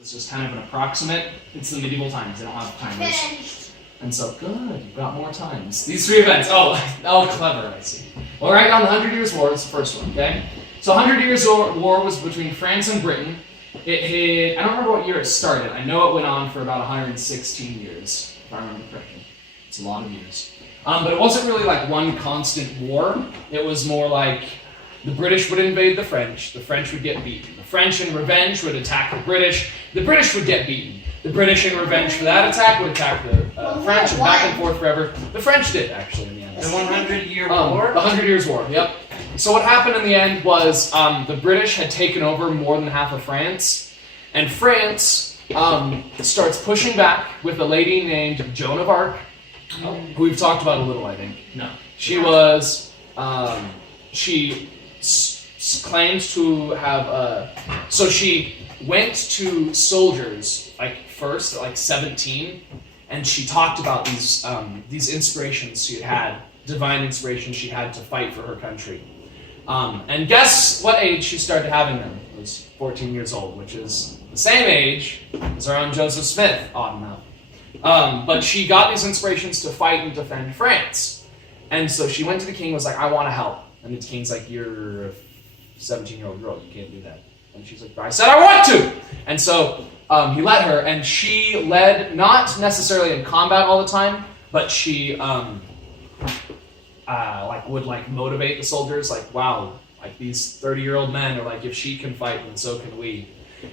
It's just kind of an approximate. It's the medieval times. They don't have timers. And so, good, you've got more times. These 3 events. Oh, clever, I see. Well, write down the 100 Years' War. It's the first one, okay? So 100 Years' War was between France and Britain. It hit, I don't remember what year it started. I know it went on for about 116 years, if I remember correctly. It's a lot of years. But it wasn't really like one constant war. It was more like the British would invade the French would get beaten. The French in revenge would attack the British would get beaten. The British in revenge for that attack would attack the French, and back and forth forever. The French did, actually, in the end. The 100-year war? The 100 Years' War, yep. So what happened in the end was the British had taken over more than half of France, and France starts pushing back with a lady named Joan of Arc, who we've talked about a little, I think. No. She was, she claims to have, so she went to soldiers, first at 17, and she talked about these inspirations she had, divine inspirations she had to fight for her country. And guess what age she started having them? It was 14 years old, which is the same age as our own Joseph Smith, odd enough. But she got these inspirations to fight and defend France. And so she went to the king and was like, I want to help. And the king's like, you're a 17-year-old girl, you can't do that. And she's like, I said I want to! And so he let her, and she led, not necessarily in combat all the time, but she would motivate the soldiers, wow, these 30-year-old men are if she can fight, then so can we.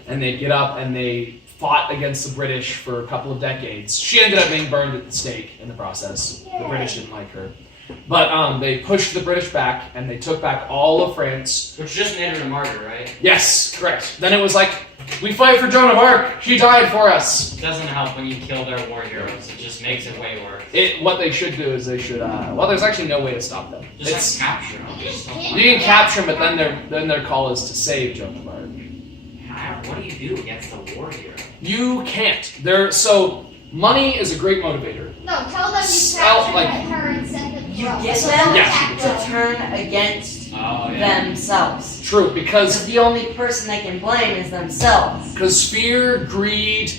And they'd get up and they fought against the British for a couple of decades. She ended up being burned at the stake in the process. The British didn't like her. But they pushed the British back, and they took back all of France. Which just made her a martyr, right? Yes, correct. Then it was we fight for Joan of Arc. She died for us. It doesn't help when you kill their war heroes. It just makes it way worse. What they should do is they should. Well, there's actually no way to stop them. Just capture them. You can capture them, but then their call is to save Joan of Arc. What do you do against a war hero? You can't. So money is a great motivator. No, tell them you captured her and send them. You get them to turn against themselves. True, because the only person they can blame is themselves. Because fear, greed,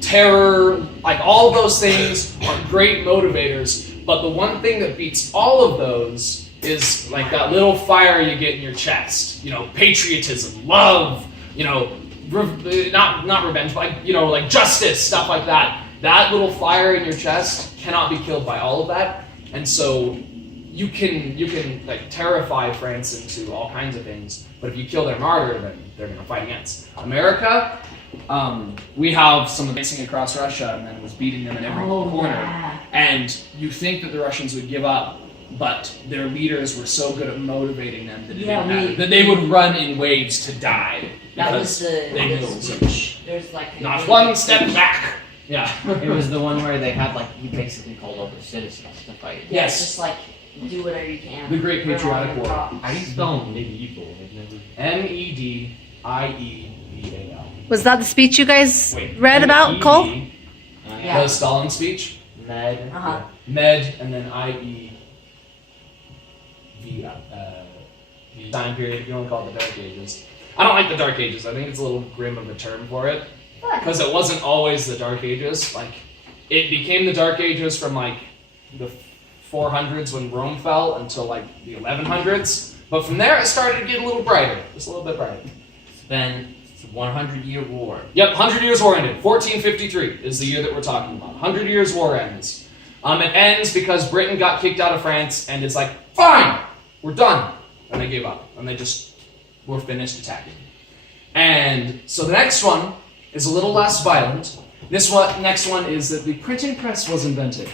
terror, all those things are great motivators. But the one thing that beats all of those is that little fire you get in your chest. Patriotism, love, not revenge, but justice, stuff like that. That little fire in your chest cannot be killed by all of that, and so you can terrify France into all kinds of things. But if you kill their martyr, then they're going to fight against America. We have someone racing across Russia, and then it was beating them in every corner. Yeah. And you think that the Russians would give up, but their leaders were so good at motivating them that it didn't matter. That they would run in waves to die. That was they knew it was there's not one step back. Yeah. It was the one where they had he basically called over citizens to fight. Yes. Just do whatever you can. The Great Patriotic War. How do you spell medieval? Medieval. Was that the speech you guys read about, Cole? The Stalin speech? Med. Med, and then time period. You don't call it the Dark Ages. I don't like the Dark Ages. I think it's a little grim of a term for it. Because it wasn't always the Dark Ages. It became the Dark Ages from the 400s when Rome fell until the 1100s. But from there it started to get a little brighter. Just a little bit brighter. It's been 100-year war. Yep, 100 Years' War ended. 1453 is the year that we're talking about. 100 Years' War ends. It ends because Britain got kicked out of France, and it's fine, we're done. And they gave up. And they just were finished attacking. And so the next one is a little less violent. Next one is that the printing press was invented.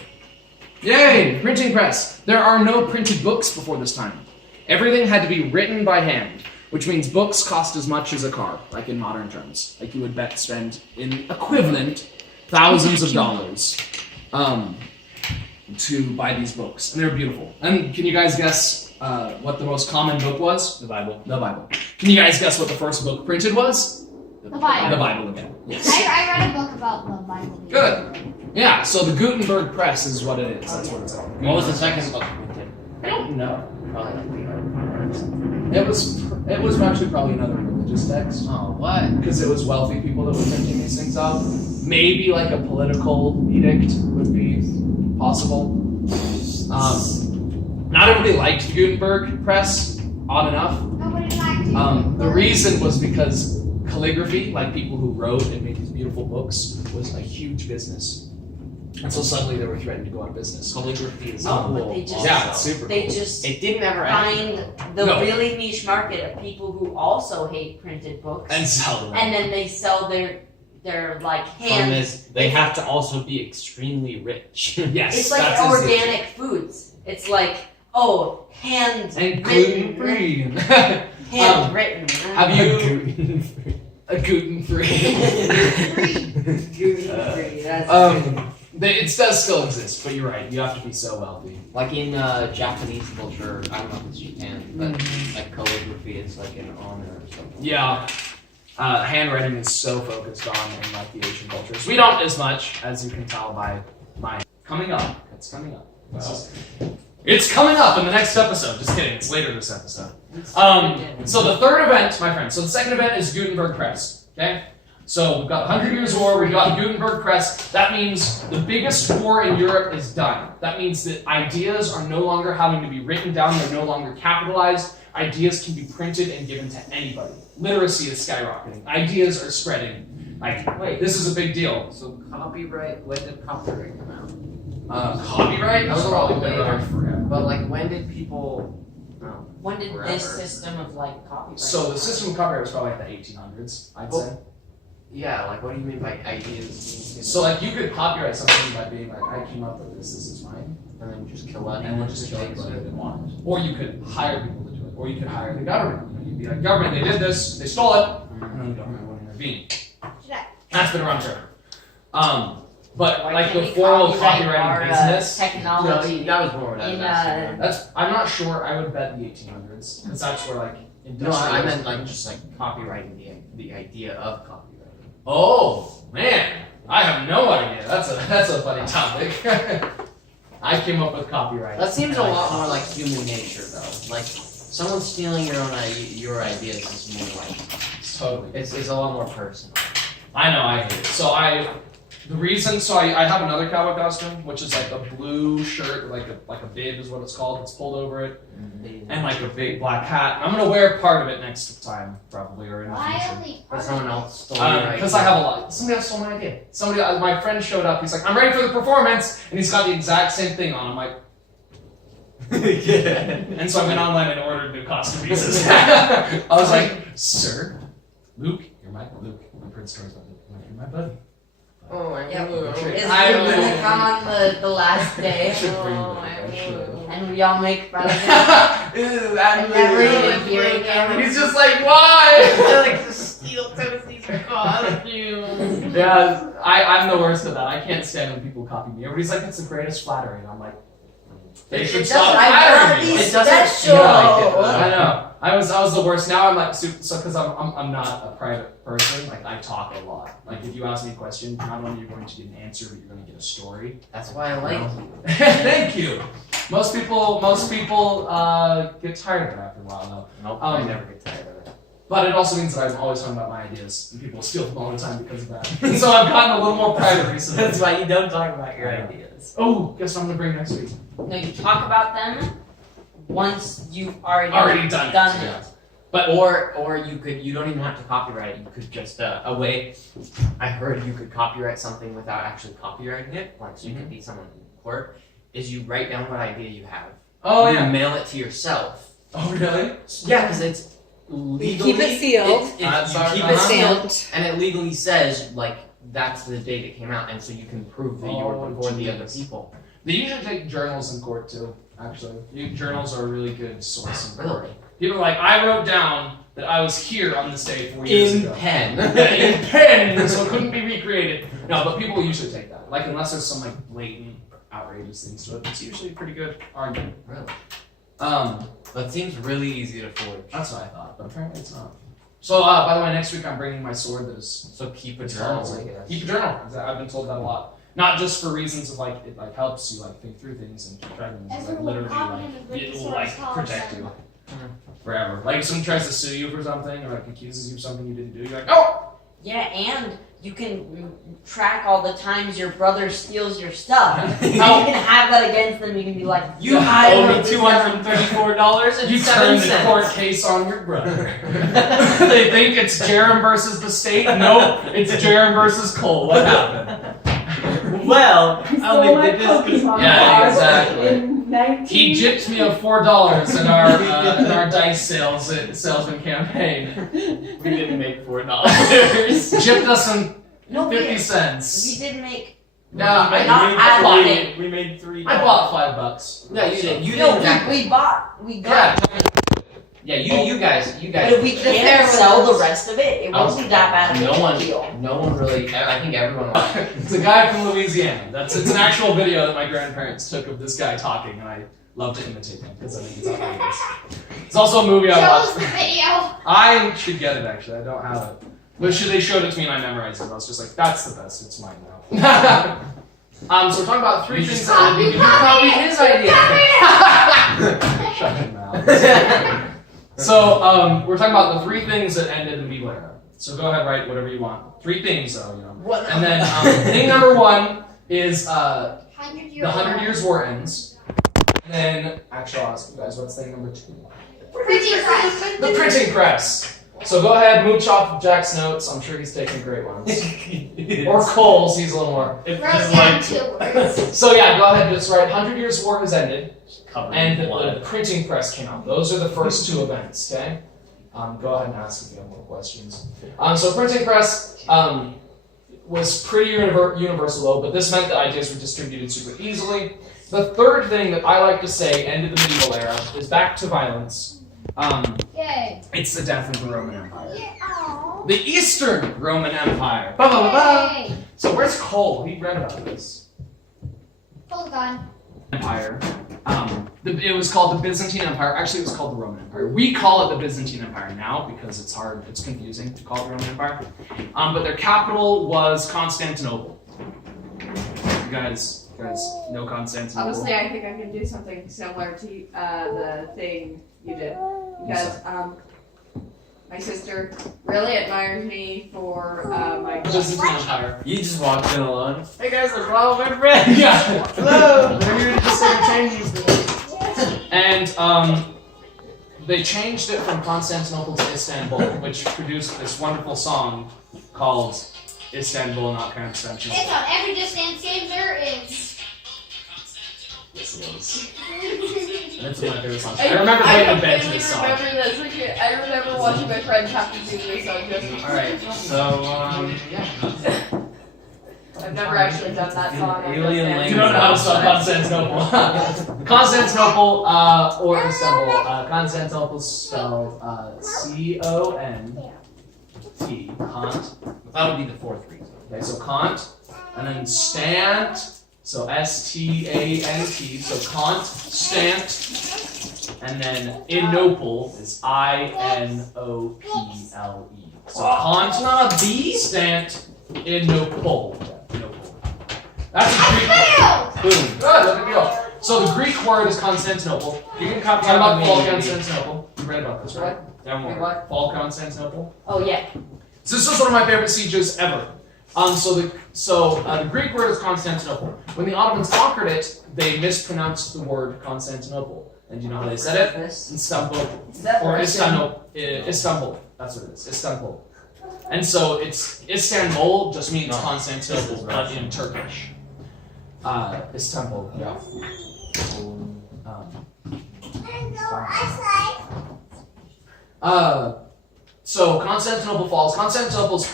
Yay, printing press. There are no printed books before this time. Everything had to be written by hand, which means books cost as much as a car, in modern terms. You would spend in equivalent thousands of dollars to buy these books. And they're beautiful. And can you guys guess what the most common book was? The Bible. The Bible. Can you guys guess what the first book printed was? The Bible. The Bible again. Yes. I read a book about the Bible. Good. Yeah, so the Gutenberg Press is what it is. That's what it's called. What was the second book printed? I don't know. Probably It was actually probably another religion. religious text. Oh, what? Because it was wealthy people that were printing these things out. Maybe like a political edict would be possible. Not everybody liked the Gutenberg press, odd enough. Nobody liked it. The reason was because calligraphy, like people who wrote and made these beautiful books, was a huge business. And so suddenly they were threatened to go out of business. Calligraphy is Oh, but cool. they just- Yeah, it's super They cool. just It didn't ever end. find the No. really niche market of people who also hate printed books, And sell them. and then they sell their like Problem hand. is, they have to also be extremely rich. Yes, It's like that's his issue. organic foods. It's like hand And written, gluten free. hand written. Have you a gluten free? Gluten free. That's It does still exist, but you're right. You have to be so wealthy. Like in Japanese culture, I don't know if it's Japan, but like calligraphy is like an honor or something. Yeah. Handwriting is so focused on in like the Asian cultures. We don't as much, as you can tell by my coming up. It's coming up. It's coming up in the next episode. Just kidding. It's later this episode. So the third event, my friend. So the second event is Gutenberg Press. Okay. So we've got the 100 Years' War. We've got the Gutenberg Press. That means the biggest war in Europe is done. That means that ideas are no longer having to be written down. They're no longer capitalized. Ideas can be printed and given to anybody. Literacy is skyrocketing. Ideas are spreading. Like, Wait. this is a big deal. So copyright, when did copyright come out? Copyright? That was a probably lot been later. around forever. But like, when did people? Oh, When did Forever. this system of like copyright? So the system of copyright was probably like the 1800s, I'd say. yeah. Like, what do you mean by ideas? So like you could copyright something by being like, I came up with this is mine, and then just kill it, and then just kill anybody that wanted. Or you could hire people to do it, or you could hire the government. You know, you'd be like, government, they did this, they stole it, and then the government would intervene. That's been around forever. But Why like can't the we formal copyright copywriting our, business, technology that was more what I in was asking. that's I'm not sure. I would bet the 1800s because that's where like No, I meant industrial- like just like copywriting the idea of copywriting. Oh man, I have no idea. That's a funny topic. I came up with copyright. That seems a lot more like human nature, though. Like someone stealing your ideas is more like Totally. it's a lot more personal. I know, I hate it. So I have another cowboy costume, which is like a blue shirt, like a bib is what it's called. It's pulled over it, and like a big black hat. I'm gonna wear part of it next time, probably, or in the future. But someone else stole your idea. Because I have a lot. Somebody else stole my idea. My friend showed up. He's like, I'm ready for the performance, and he's got the exact same thing on. I'm like, and so I went online and ordered new costume pieces. I was like, sir, Luke, you're my Prince George, you're my buddy. Oh my Yep. god. It's I when will- they come on the last day, I should bring Oh, that. I I should. and we all make fun of him. Ew, And never even hearing him. He's just like, why? like to steal Tennessee's costume. Yeah, I'm the worst at that. I can't stand when people copy me. Everybody's like, it's the greatest flattery, and I'm like, they It should doesn't- stop I flattering wanna me. be It doesn't special. feel like it. I know. I was the worst. Now I'm like so because I'm not a private person. Like I talk a lot. Like if you ask me a question, not only are you going to get an answer, but you're going to get a story. That's why I like you. Thank you. Most people get tired of it after a while though. Nope, I never get tired of it. But it also means that I'm always talking about my ideas, and people steal them all the time because of that. So I've gotten a little more private recently. That's why you don't talk about your ideas. Oh, guess what I'm gonna bring next week. No, you talk about them once you've already Done it. done Yeah. it. But or you don't even have to copyright it. You could just a way. I heard you could copyright something without actually copyrighting it. Like so you could be someone in court. Is you write down what idea you have. Oh you yeah. mail it to yourself. Oh really? Yeah, because it's legally keep it sealed. You Sorry, keep it sealed, Stamped. and it legally says like that's the date it came out, and so you can prove that you were Oh, before the other jeez. people. They usually take journals in court too. Actually, journals are a really good source in court. Really? People are like, I wrote down that I was here on this day 4 years In ago. pen. Yeah, in pen, so it couldn't be recreated. No, but people usually take that. Like unless there's some like blatant, outrageous things to it, it's usually a pretty good argument. Really? That seems really easy to forge. That's what I thought, but apparently it's not. So, by the way, next week I'm bringing my sword that is. So keep a it's journal, fun. I guess. Keep a journal. I've been told that a lot. Not just for reasons of like it like helps you like think through things and keep track of things. But, like Everyone literally copied like him and it will sword like as tall as protect him. you. forever. Like if someone tries to sue you for something or like accuses you of something you didn't do, you're like, oh. Yeah, and you can track all the times your brother steals your stuff. You can have that against them. You can be like, You owe me $234 and You turn the court case on your brother. They think it's Jerem versus the state. Nope, it's Jerem versus Cole. What happened? Well, I only did this because Yeah, exactly. He gypped me of $4 in our dice salesman campaign. we didn't make $4. Gypped us in no, 50 cents. we did make. Yeah, But not I bought it. We made $3. I bought $5. No, you didn't. You No, didn't. Exactly. we got. Yeah, you guys. But if we can't sell the rest of it, it I was- won't be that bad of a No one, deal. no one really. I think everyone. It's a guy from Louisiana. It's an actual video that my grandparents took of this guy talking, and I love to imitate him because I think he's outrageous. It's also a movie I Show us watched. the video. I should get it actually. I don't have it. But they showed it to me and I memerized it. And I was just like, that's the best. It's mine now. So we're talking about three things that ended. You probably his idea. Shut your mouth. So we're talking about the three things that ended the medieval era. So go ahead, write whatever you want. Three things, though, you know. What? And then thing number one is the 100 100 Years' War ends. And then, actually, I'll ask you guys, what's thing number two? Printing press. The printing press. So go ahead, mooch off of Jack's notes. I'm sure he's taking great ones. Or Cole's, he's a little more. It's Wrote just down like 2 words. So yeah, go ahead, just write 100 Years' War has ended. covered And in blood. the printing press came out. Those are the first two events, okay? Go ahead and ask if you have more questions. So printing press was pretty universal though, but this meant that ideas were distributed super easily. The third thing that I like to say ended the medieval era is back to violence. Yay. It's the death of the Roman Empire. Yeah. Aw. The Eastern Roman Empire. Ba, ba, ba, ba. Yay. So where's Cole? He read about this. Hold on. Empire. It was called the Byzantine Empire. Actually, it was called the Roman Empire. We call it the Byzantine Empire now because it's hard, it's confusing to call it the Roman Empire. But their capital was Constantinople. You guys know Constantinople? Honestly, I think I can do something similar to the thing you did. Because my sister really admires me for my Byzantine Empire. You just walked in alone. Hey guys, there's one of my friends. Yeah. Hello. They're here to just entertain you. And they changed it from Constantinople to Istanbul, which produced this wonderful song called Istanbul, not Constantinople. It's on every Just Dance game there is. Yes, it is. That's one of my favorite songs. I remember playing the bed to this song. remember this. I remember watching my friends have to do this on just. Alright, so, yeah. I've never actually done that song. on Alien Just Dance. You don't know how to spell Constantinople. Constantinople, or Istanbul. Constantinople's spelled C-O-N-T. Kant. That would be the fourth reason. Okay, so Kant, and then Stant, so S-T-A-N-T, so Kant, Stant, and then Inople is I-N-O-P-L-E. So Kant, not a B. Stant, Inople. Inople. That's a Greek word. Failed! Boom. Good, no big deal. So the Greek word is Constantinople. You can talk about fall Constantinople. You read about this, right? Down Wait, one. what? Fall Constantinople. Oh yeah. So this is one of my favorite sieges ever. So the Greek word is Constantinople. When the Ottomans conquered it, they mispronounced the word Constantinople. And do you know how they said it? Istanbul. Or Istanbul. That's what it is. Istanbul. And so it's Istanbul just means No. Constantinople, but in Turkish. Istanbul. Yeah. So Constantinople falls. Constantinople's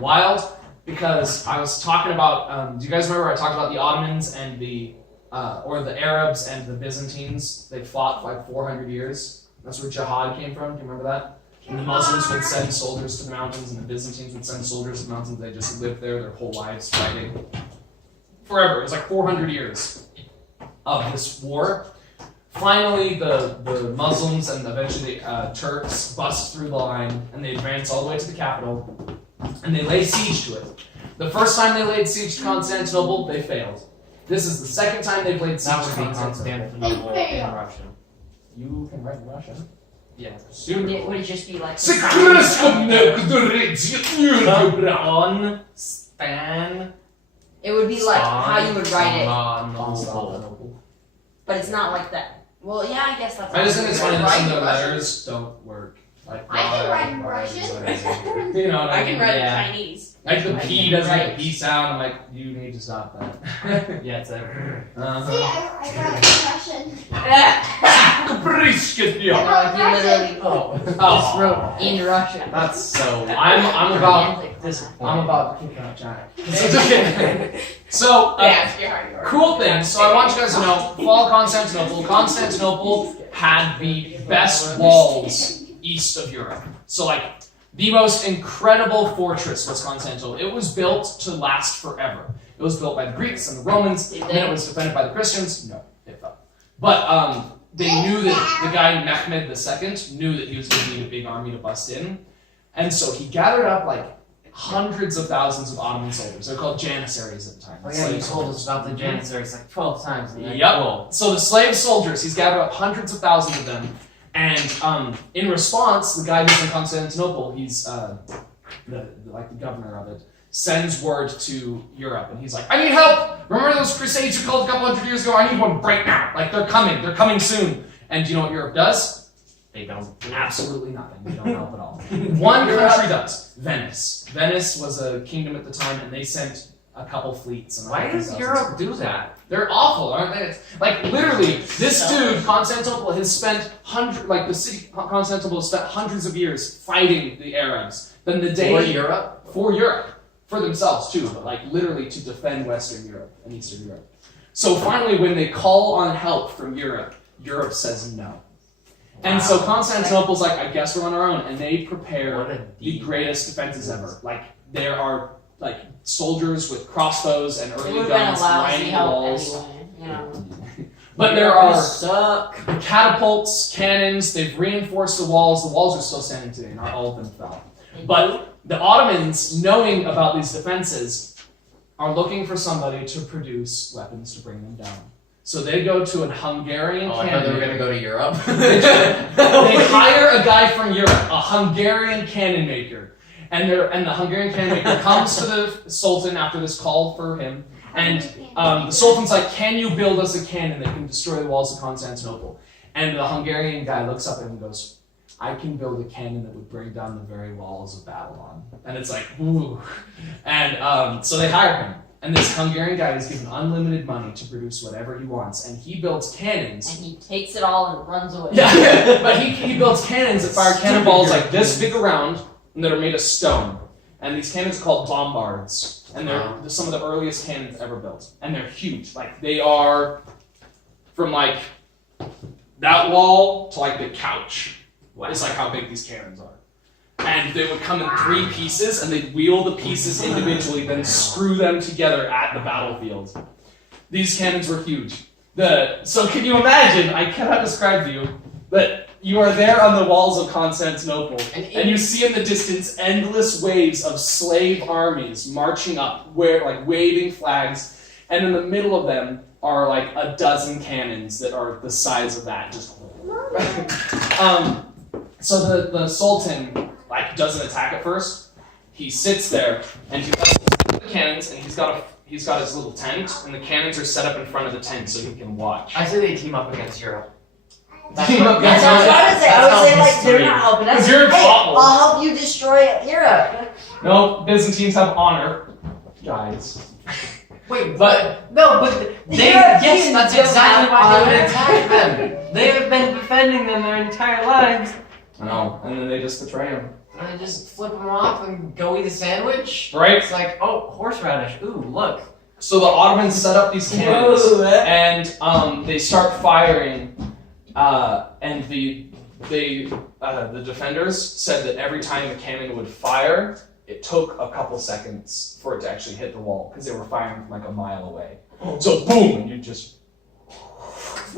wild because I was talking about. Do you guys remember I talked about the Ottomans and the Arabs and the Byzantines? They fought for like 400 years. That's where jihad came from. Do you remember that? And the Muslims would send soldiers to the mountains, and the Byzantines would send soldiers to the mountains. They just lived there their whole lives fighting forever. It was like 400 years of this war. Finally, the Muslims and eventually the Turks bust through the line, and they advance all the way to the capital, and they lay siege to it. The first time they laid siege to Constantinople, they failed. This is the second time they've laid siege That to would be Constantinople. Constantinople in failed. Russian. You can write in Russian. Yeah. Would it just be like On span. it would be like how you would write it, Noble. but it's not like that. Well, yeah, I guess that's. I just think how it's you funny would that write some of the it. letters don't work. Like I can write in Russian. You know what I can write Yeah. Chinese. Like the I P can doesn't make write. a P sound. I'm like, you need to stop that. Yeah, it's a. See, Uh-huh. I wrote in Russian. He literally Oh. just wrote in Russian. That's so. I'm about to kick out Jack. It's okay. So Yeah, it's hard. cool thing. So I want you guys to know, fall of Constantinople. Constantinople had the best walls east of Europe. So like the most incredible fortress was Constantinople. It was built to last forever. It was built by the Greeks and the Romans, and then it was defended by the Christians. No, it fell. But they knew that the guy Mehmed II knew that he was going to need a big army to bust in, and so he gathered up like hundreds of thousands of Ottoman soldiers. They're called janissaries at the time. Oh yeah, you Slave told us about the Janissaries like 12 times. And Yep. Cool. So the slave soldiers, he's gathered up hundreds of thousands of them, and in response, the guy who's in Constantinople, he's the governor of it, sends word to Europe, and he's like, I need help! Remember those crusades you called a couple hundred years ago? I need one right now. Like, they're coming soon. And do you know what Europe does? They don't. Absolutely nothing. They don't help at all. One country does. Venice. Venice was a kingdom at the time, and they sent a couple fleets. And Why does Europe do that? They're awful, aren't they? It's, like literally, this dude Constantinople has spent the city Constantinople has spent hundreds of years fighting the Arabs. Then the day For Europe? for themselves too, but like literally to defend Western Europe and Eastern Europe. So finally, when they call on help from Europe, Europe says no. And so Constantinople's like, I guess we're on our own, and they prepare What a the deep. greatest defenses ever. Like there are like soldiers with crossbows and It early would have been guns a lousy lining help walls. anyway, you know. But there are suck. catapults, cannons. They've reinforced the walls. The walls are still standing today. Not all of them fell. But the Ottomans, knowing about these defenses, are looking for somebody to produce weapons to bring them down. So they go to a Hungarian Oh, I thought cannon. they were gonna go to Europe. They hire a guy from Europe, a Hungarian cannon maker, and the Hungarian cannon maker comes to the Sultan after this call for him, and the Sultan's like, "Can you build us a cannon that can destroy the walls of Constantinople?" And the Hungarian guy looks up at him and goes, "I can build a cannon that would bring down the very walls of Babylon." And it's like, ooh. And so they hire him. And this Hungarian guy is given unlimited money to produce whatever he wants. And he builds cannons. And he takes it all and runs away. Yeah, but he builds cannons that fire cannonballs like this big around and that are made of stone. And these cannons are called bombards. And they're some of the earliest cannons ever built. And they're huge. Like they are from like that wall to like the couch. It's like how big these cannons are. And they would come in 3 pieces, and they'd wheel the pieces individually, then screw them together at the battlefield. These cannons were huge. So can you imagine, I cannot describe to you, but you are there on the walls of Constantinople, and you see in the distance endless waves of slave armies marching up, waving flags, and in the middle of them are like a dozen cannons that are the size of that. Just so the Sultan doesn't attack at first. He sits there and he has the cannons, and he's got his little tent, and the cannons are set up in front of the tent so he can watch. I say they team up against Europe. Team up That's against what I was Europe. about to say. I would say, like, they're not helping us. Because Europe's Hey, awful. I'll help you destroy Europe. No, Byzantines have honor, guys. Wait, But The yes, that's Europeans exactly don't why they would have attack them. They have been defending them their entire lives. no, and then they just betray him. And they just flip them off and go eat a sandwich. Right? It's like, oh, horseradish. Ooh, look. So the Ottomans set up these cannons, and they start firing, and the defenders said that every time a cannon would fire, it took a couple seconds for it to actually hit the wall, because they were firing from like a mile away. So boom, and you just...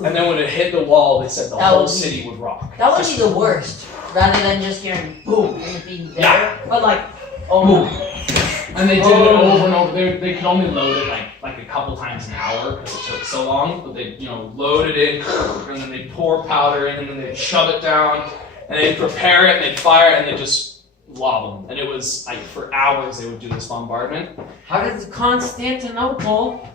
And then when it hit the wall, they said the That whole would be- city would rock. That would be the worst, rather than just hearing boom and it being there. Yeah. But like, oh Boom. my. And they did it over and over. They could only load it like a couple times an hour because it took so long. But they load it in, and then they pour powder in, and then they shove it down, and they'd prepare it, and they'd fire it, and they'd just lob them. And it was like for hours they would do this bombardment. How did Constantinople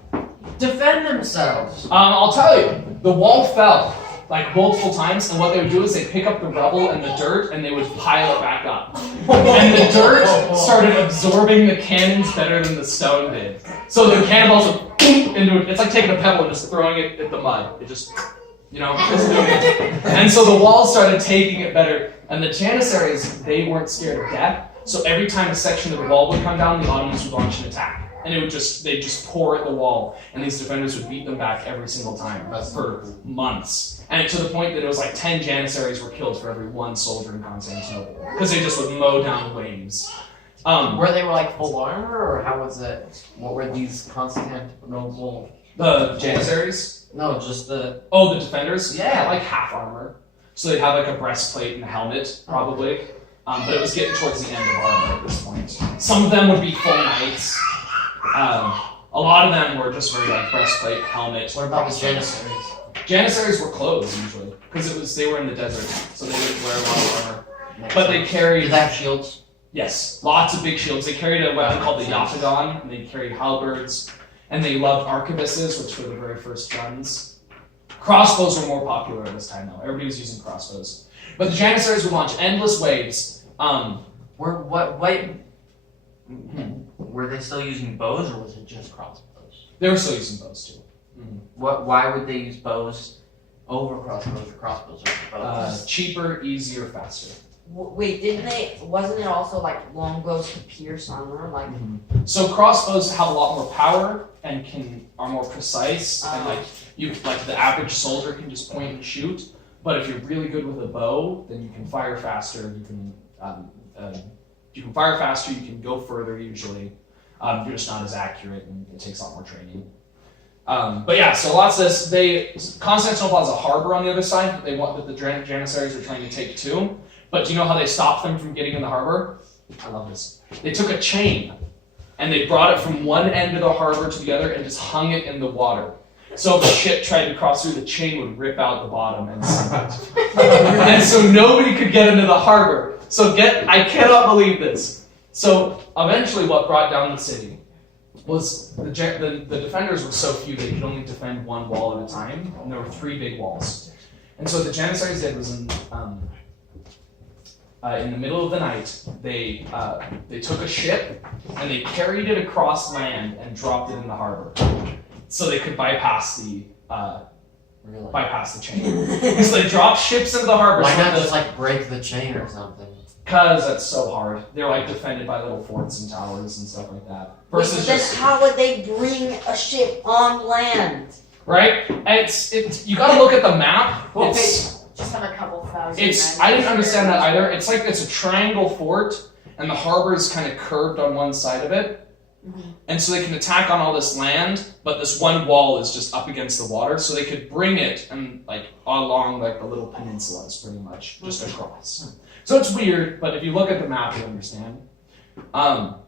defend themselves? I'll tell you, the wall fell like multiple times, and what they would do is they'd pick up the rubble and the dirt, and they would pile it back up. And the dirt started absorbing the cannons better than the stone did. So the cannonballs would boom into it. It's like taking a pebble and just throwing it at the mud. It just, just doing it. And so the walls started taking it better. And the Janissaries, they weren't scared of death. So every time a section of the wall would come down, the Ottomans would launch an attack. And they'd just pour at the wall, and these defenders would beat them back every single time for months. And to the point that it was like 10 Janissaries were killed for every one soldier in Constantinople, because they just would mow down waves. Were they like full armor, or how was it? What were these Constantinople? The Janissaries? No, just the. Oh, the defenders? Yeah. Like half armor. So they'd have like a breastplate and a helmet, probably. But it was getting towards the end of armor at this point. Some of them would be full knights. A lot of them were just very like breastplate, helmet. What about the Janissaries? Janissaries were clothes usually, because they were in the desert, so they didn't wear a lot of armor. But they carried. Did they have shields? Yes, lots of big shields. They carried a weapon called the yatagan, and they carried halberds, and they loved arquebuses, which were the very first guns. Crossbows were more popular at this time, though. Everybody was using crossbows. But the Janissaries would launch endless waves. Were they still using bows, or was it just crossbows? They were still using bows too. Why would they use bows over crossbows, or crossbows over bows? Cheaper, easier, faster. Wait, wasn't it also like longbows to pierce armor? Like, So crossbows have a lot more power and are more precise, and the average soldier can just point and shoot. But if you're really good with a bow, then you can fire faster. You can fire faster. You can go further usually. You're just not as accurate, and it takes a lot more training. But yeah, so lots of this. Constantinople has a harbor on the other side that the Janissaries were trying to take too. But do you know how they stopped them from getting in the harbor? I love this. They took a chain, and they brought it from one end of the harbor to the other and just hung it in the water. So if a ship tried to cross through, the chain would rip out the bottom and sink it. And so nobody could get into the harbor. I cannot believe this. So eventually what brought down the city was the defenders were so few they could only defend one wall at a time, and there were 3 big walls. And so what the Janissaries did was in the middle of the night, they took a ship and they carried it across land and dropped it in the harbor, so they could bypass the chain. So they dropped ships into the harbor. Why not just break the chain or something? Because that's so hard. They're defended by little forts and towers and stuff like that. Versus then how would they bring a ship on land? Right? You gotta look at the map. Just have a couple thousand. I didn't understand that either. It's a triangle fort, and the harbor is kind of curved on one side of it. And so they can attack on all this land, but this one wall is just up against the water, so they could bring it and along the little peninsulas pretty much, just across. So it's weird, but if you look at the map, you understand. But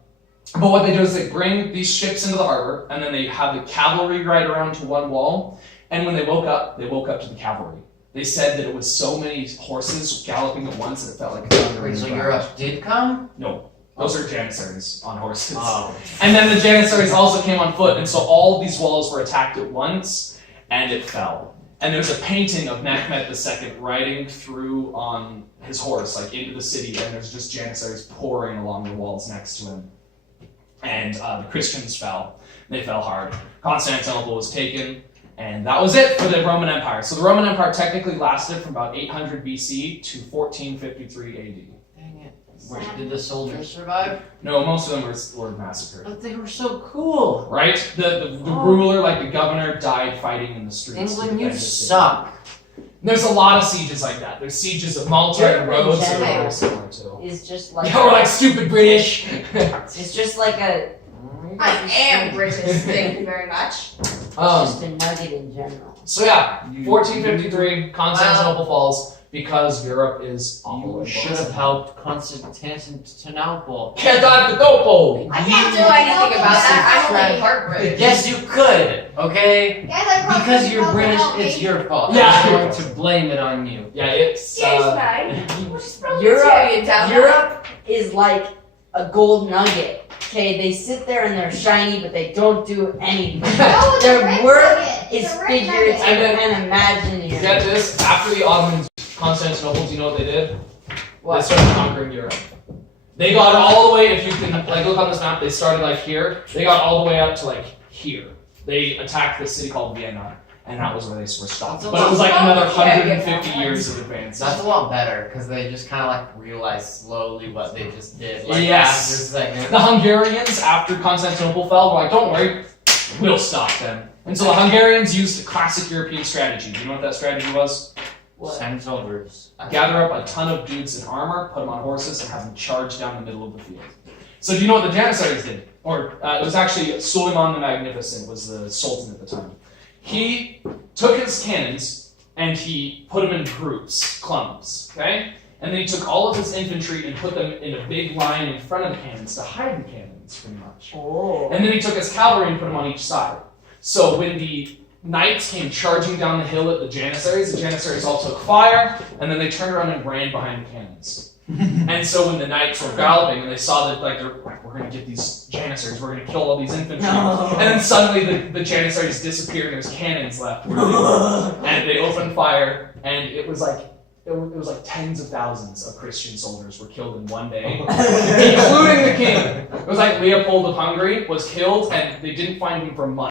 what they do is they bring these ships into the harbor, and then they have the cavalry ride around to one wall, and when they woke up to the cavalry. They said that it was so many horses galloping at once that it felt like a thundering. Wait, so Europe did come? No. Those are Janissaries on horses. Oh. And then the Janissaries also came on foot, and so all these walls were attacked at once, and it fell. And there's a painting of Mehmed II riding through on his horse, into the city, and there's just Janissaries pouring along the walls next to him. And the Christians fell. They fell hard. Constantinople was taken, and that was it for the Roman Empire. So the Roman Empire technically lasted from about 800 BC to 1453 AD. Did the soldiers survive? No, most of them were massacred. But they were so cool. Right? The ruler, the governor, died fighting in the streets. England, you suck. There's a lot of sieges like that. There's sieges of Malta and Rhodes that are very similar too. Is just we're stupid British. It's just a. I am British. Thank you very much. Just a nugget in general. So yeah, 1453, Constantinople falls. Because Europe is awful. You should have helped Constantinople. Constantinople! I can't do it, I know talking about that. I'm only heartbroken. Yes, you could. Okay. Guys, I brought Because some you're help to British, help it's me. your fault. Yeah. I'm going to blame it on you. Yeah, it's Yes, mate. We'll just throw Europe- the Italian down there. Europe is like a gold nugget. Okay, they sit there and they're shiny, but they don't do anything. No, it's a Their red worth nugget. is It's a red figurative nugget. And then- and imaginary. get this. After the Ottomans, Constantinople, do you know what they did? They What? started conquering Europe. They got all the way. If you can like look on this map, they started like here. They got all the way up to like here. They attacked this city called Vienna, and that was where they were stopped. But it was like another Yeah, yeah. 150 years of advance. That's a lot better because they just kind of like realized slowly what they just did. Like Yes. after a second. The Hungarians, after Constantinople fell, were like, "Don't worry, we'll stop them." And so the Hungarians used a classic European strategy. Do you know what that strategy was? Send soldiers. Gather up a ton of dudes in armor, put them on horses, and have them charge down the middle of the field. So do you know what the Janissaries did? Or it was actually Suleiman the Magnificent was the sultan at the time. He took his cannons and he put them in groups, clumps, okay? And then he took all of his infantry and put them in a big line in front of the cannons to hide the cannons, pretty much. Oh. And then he took his cavalry and put them on each side. So when the knights came charging down the hill at the Janissaries all took fire, and then they turned around and ran behind the cannons. And so when the knights were galloping and they saw that like they're like, we're gonna get these Janissaries, we're gonna kill all these infantry. No. And then suddenly the Janissaries disappeared and there's cannons left where they were. And they opened fire, and it was like tens of thousands of Christian soldiers were killed in one day, including the king. It was like Leopold of Hungary was killed, and they didn't find him for months.